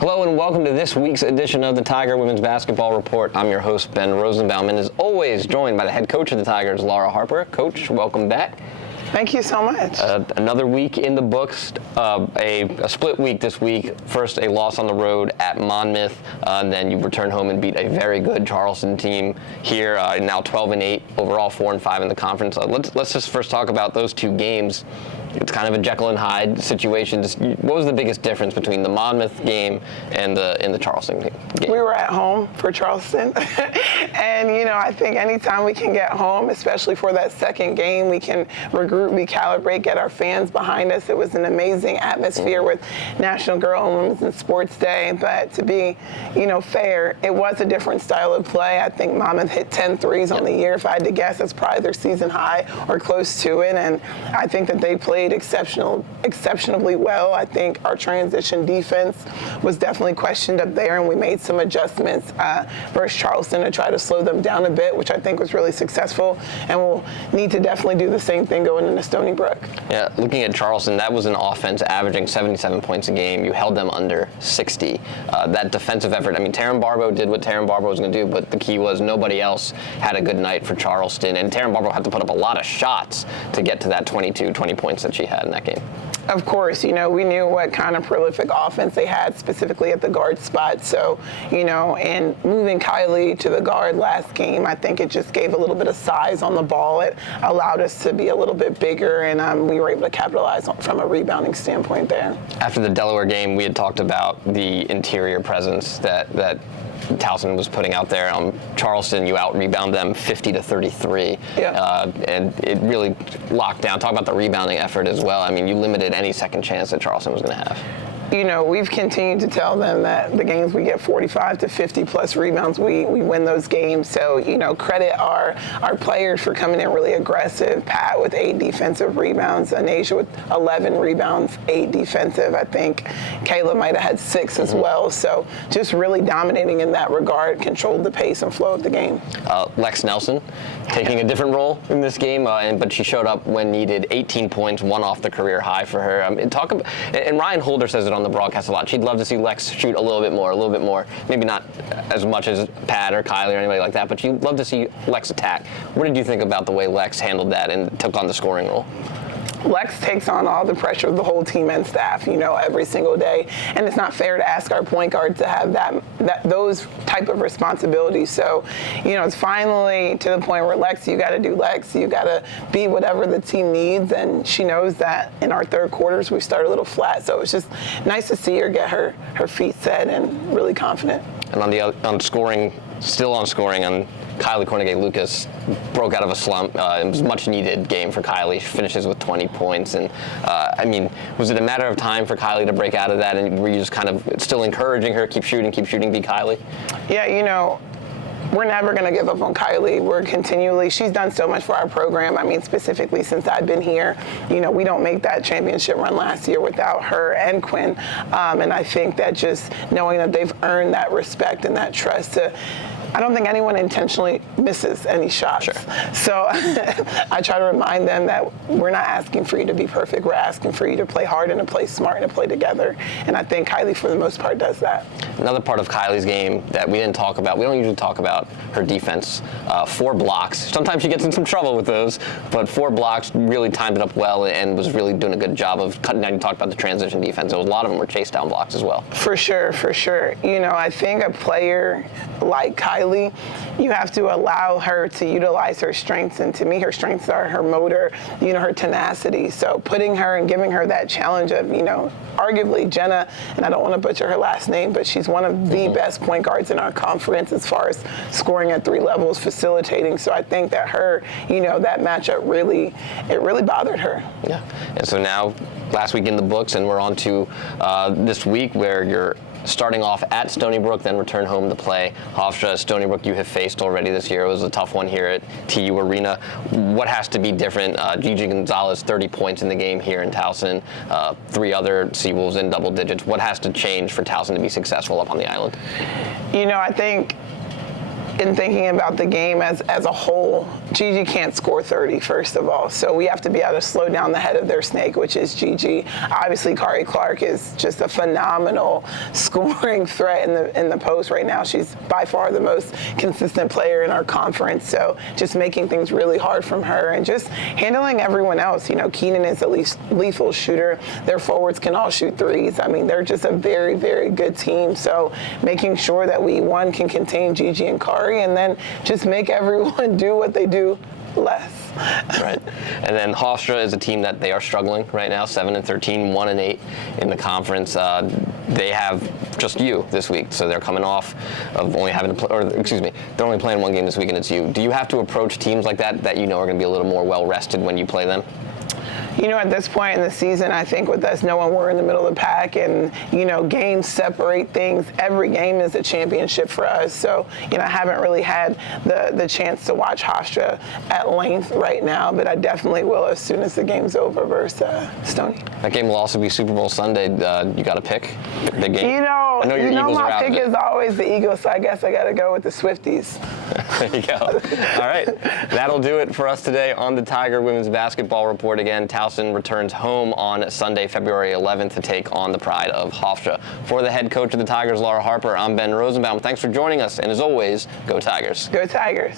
Hello and welcome to this week's edition of the Tiger Women's Basketball Report. I'm your host, Ben Rosenbaum, and as always, joined by the head coach of the Tigers, Laura Harper. Coach, welcome back. Thank you so much. Another week in the books, a split week this week. First, a loss on the road at Monmouth, and then you return home and beat a very good Charleston team here, now 12-8, overall 4-5 in the conference. Let's just first talk about those two games. It's kind of a Jekyll and Hyde situation. What was the biggest difference between the Monmouth game and the Charleston game? We were at home for Charleston, and I think anytime we can get home, especially for that second game, we can regroup, recalibrate, get our fans behind us. It was an amazing atmosphere with National Girl and Women's Sports Day, but to be, fair, it was a different style of play. I think Monmouth hit 10 threes on the year. If I had to guess, that's probably their season high or close to it, and I think that they played exceptionally well. I think our transition defense was definitely questioned up there, and we made some adjustments versus Charleston to try to slow them down a bit, which I think was really successful, and we'll need to definitely do the same thing going into Stony Brook. Yeah, looking at Charleston, that was an offense averaging 77 points a game. You held them under 60. That defensive effort, Taryn Barbo did what Taryn Barbo was going to do, but the key was nobody else had a good night for Charleston, and Taryn Barbo had to put up a lot of shots to get to that 20 points that she had in that game. Of course, we knew what kind of prolific offense they had, specifically at the guard spot. So, and moving Kylie to the guard last game, I think it just gave a little bit of size on the ball. It allowed us to be a little bit bigger, and we were able to capitalize from a rebounding standpoint there. After the Delaware game, we had talked about the interior presence that Towson was putting out there. Charleston, you out-rebound them 50-33. Yeah. And it really locked down. Talk about the rebounding effort as well. You limited any second chance that Charleston was going to have. We've continued to tell them that the games we get 45 to 50 plus rebounds, we win those games. So, credit our players for coming in really aggressive. Pat with 8 defensive rebounds, Anasia with 11 rebounds, 8 defensive. I think Kayla might have had 6 as well. So just really dominating in that regard, controlled the pace and flow of the game. Lex Nelson taking a different role in this game, but she showed up when needed. 18 points, one off the career high for her. And Ryan Holder says it on the broadcast a lot. She'd love to see Lex shoot a little bit more. Maybe not as much as Pat or Kylie or anybody like that, but she'd love to see Lex attack. What did you think about the way Lex handled that and took on the scoring role? Lex takes on all the pressure of the whole team and staff, every single day. And it's not fair to ask our point guard to have those type of responsibilities. So, it's finally to the point where Lex, you got to do Lex. You got to be whatever the team needs. And she knows that in our third quarters, we start a little flat. So it's just nice to see her get her feet set and really confident. And on scoring, Kylie Cornegay-Lucas broke out of a slump. It was a much-needed game for Kylie. She finishes with 20 points. And, was it a matter of time for Kylie to break out of that? And were you just kind of still encouraging her, keep shooting, be Kylie? Yeah, we're never going to give up on Kylie. She's done so much for our program. Specifically since I've been here, we don't make that championship run last year without her and Quinn. And I think that just knowing that they've earned that respect and that trust I don't think anyone intentionally misses any shots. Sure. So I try to remind them that we're not asking for you to be perfect. We're asking for you to play hard and to play smart and to play together. And I think Kylie, for the most part, does that. Another part of Kylie's game that we didn't talk about, we don't usually talk about her defense. 4 blocks. Sometimes she gets in some trouble with those, but 4 blocks, really timed it up well and was really doing a good job of cutting down. You talked about the transition defense. A lot of them were chase down blocks as well. For sure. I think a player like Kylie, you have to allow her to utilize her strengths. And to me, her strengths are her motor, her tenacity. So putting her and giving her that challenge of, arguably Jenna, and I don't want to butcher her last name, but she's one of the best point guards in our conference as far as scoring at 3 levels, facilitating. So I think that her, that matchup really bothered her. Yeah. And so now, last week in the books, and we're on to this week where you're starting off at Stony Brook, then return home to play Hofstra. Stony Brook you have faced already this year. It was a tough one here at TU Arena. What has to be different? Gigi Gonzalez, 30 points in the game here in Towson. 3 other Seawolves in double digits. What has to change for Towson to be successful up on the island? I think in thinking about the game as a whole, Gigi can't score 30, first of all. So we have to be able to slow down the head of their snake, which is Gigi. Obviously, Kari Clark is just a phenomenal scoring threat in the post right now. She's by far the most consistent player in our conference. So just making things really hard from her and just handling everyone else. You know, Keenan is at least lethal shooter. Their forwards can all shoot threes. I mean, they're just a very, very good team. So making sure that we, one, can contain Gigi and Kari, and then just make everyone do what they do less. Right. And then Hofstra is a team that they are struggling right now, 7-13, 1-8 in the conference. They have just you this week, so they're coming off of only having to play, or excuse me, they're only playing one game this week, and it's you. Do you have to approach teams like that you know are going to be a little more well-rested when you play them? You know, at this point in the season, I think with us knowing we're in the middle of the pack and, you know, games separate things, every game is a championship for us. So, you know, I haven't really had the chance to watch Hofstra at length right now, but I definitely will as soon as the game's over versus Stony. That game will also be Super Bowl Sunday. You got to pick the game. You know, I know your Eagles my pick is is always the Eagles, so I guess I got to go with the Swifties. There you go. All right. That'll do it for us today on the Tiger Women's Basketball Report. Again, Towson returns home on Sunday, February 11th to take on the Pride of Hofstra. For the head coach of the Tigers, Laura Harper, I'm Ben Rosenbaum. Thanks for joining us, and as always, go Tigers. Go Tigers.